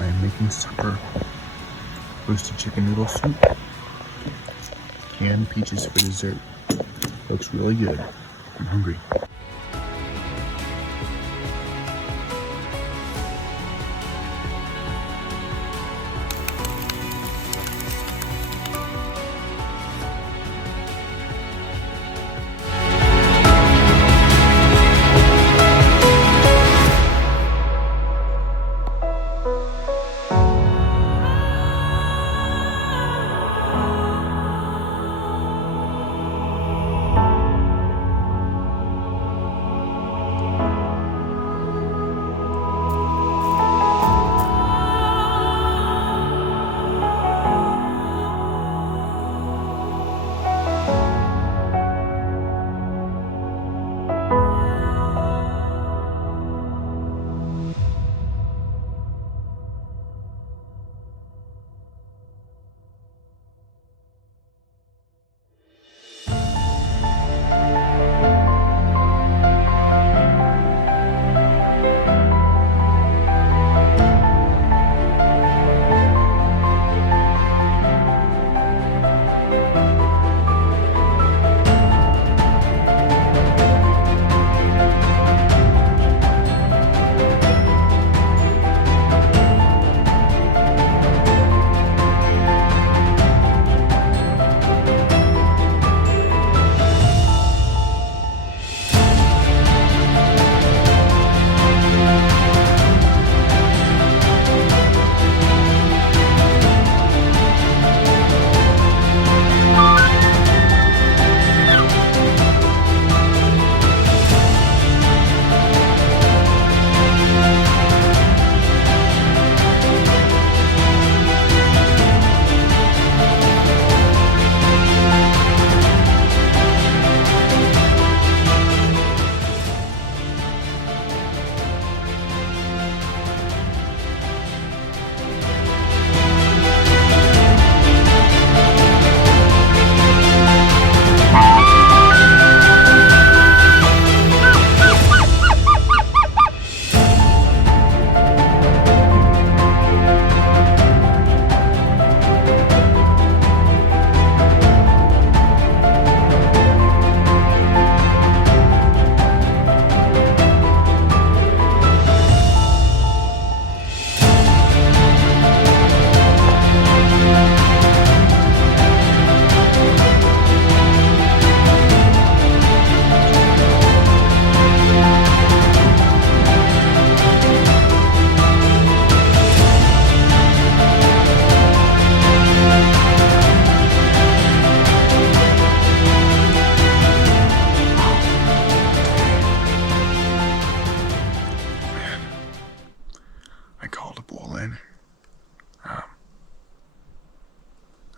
I am making supper. Roasted chicken noodle soup. Canned peaches for dessert. Looks really good. I'm hungry.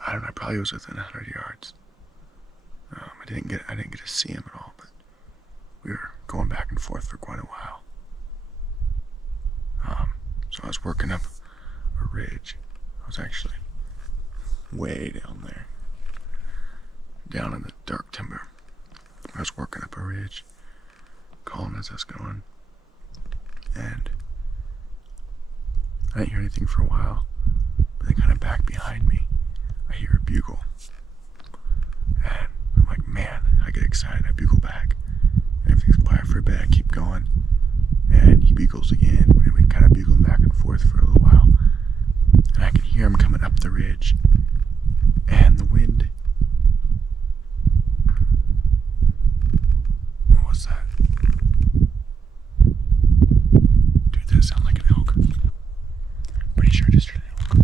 I don't know, I probably was within 100 yards. I didn't get to see him at all, but we were going back and forth for quite a while. So I was working up a ridge. I was actually way down there, down in the dark timber. I was working up a ridge, calling as I was going, and I didn't hear anything for a while, but then kind of back behind me, I hear a bugle, and I'm like, man, I get excited, I bugle back, and everything's quiet for a bit, I keep going, and he bugles again, and we kind of bugling back and forth for a little while, and I can hear him coming up the ridge, and the wind, what was that? Dude, that sounded like an elk. Pretty sure I just heard an elk.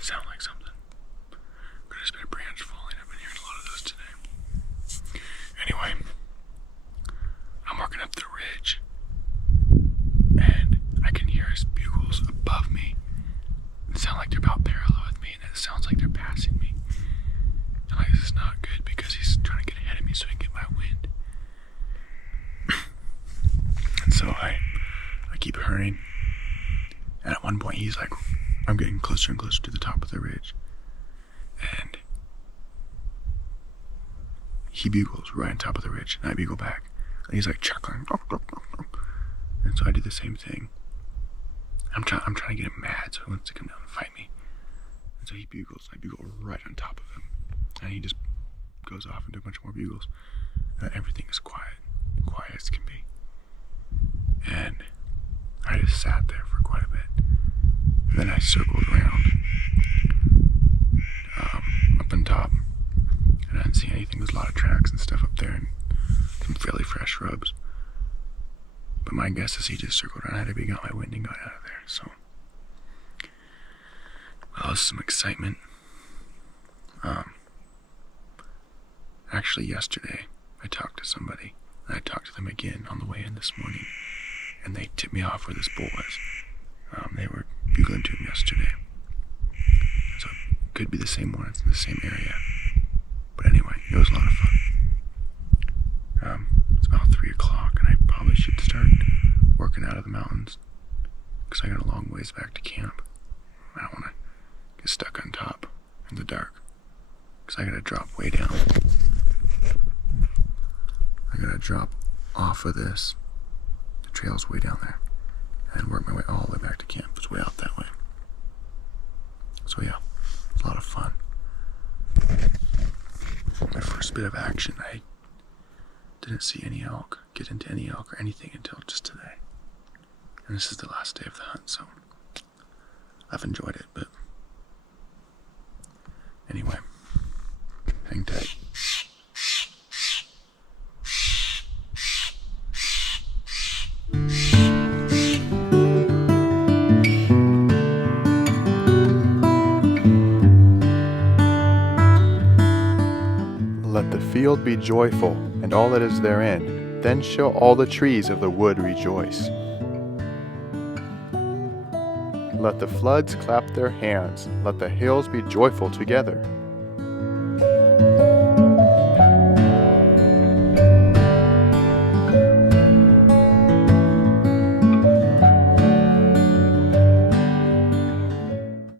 Sound like something. Could have just been a branch falling. I've been hearing a lot of those today. Anyway, I'm working up the ridge, and I can hear his bugles above me. It sounds like they're about parallel with me, and it sounds like they're passing me. And like, this is not good because he's trying to get ahead of me so he can get my wind. And so I keep hurrying. And at one point he's like I'm getting closer and closer to the top of the ridge, and he bugles right on top of the ridge, and I bugle back. And he's like chuckling, and so I do the same thing. I'm trying to get him mad, so he wants to come down and fight me. And so he bugles, and I bugle right on top of him, and he just goes off into a bunch more bugles, and everything is quiet as can be. And I just sat there for quite a bit, and then I circled around up on top, and I didn't see anything. There's a lot of tracks and stuff up there, and some fairly fresh shrubs. But my guess is he just circled around. I had to be got my wind and got out of there. So, well, that was some excitement. Actually, yesterday I talked to somebody, and I talked to them again on the way in this morning, and they tipped me off where this bull was. They were bugling to him yesterday, so it could be the same one. It's in the same area. But anyway, it was a lot of fun. It's about 3 o'clock, and I probably should start working out of the mountains, because I got a long ways back to camp. I don't want to get stuck on top in the dark, because I gotta drop way down. I gotta drop off of this. The trail's way down there, and work my way all the way back to camp. It's way out that way. So yeah, it's a lot of fun. My first bit of action, I didn't see any elk, get into any elk or anything until just today. And this is the last day of the hunt, so I've enjoyed it, but anyway, hang tight. Let the field be joyful, and all that is therein. Then shall all the trees of the wood rejoice. Let the floods clap their hands. Let the hills be joyful together.